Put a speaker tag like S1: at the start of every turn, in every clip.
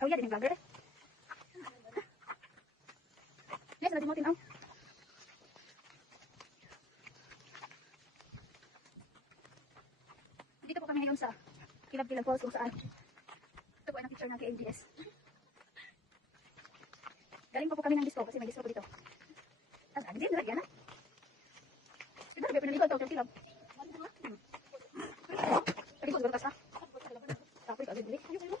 S1: Kau ya dengan vlogger. Yes, natin mo tinaw. Dito po kami ngayon sa Kilab-Kilab Falls kung saan. Ito po ay na-picture ng KMDS. Galing pa po kami ng disco kasi may disco po dito. Tapos, ano din, nalagyan na. Diba, sabi pinaligo ito, kilab. Paligo, siguro tas na. Tapos, agad dili. Ayun, ayun,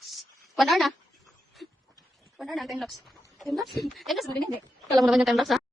S1: mga one hour na. One hour na time lapse. Time lapse? Time lapse mo din hindi. Kala mo naman yung time lapse ha?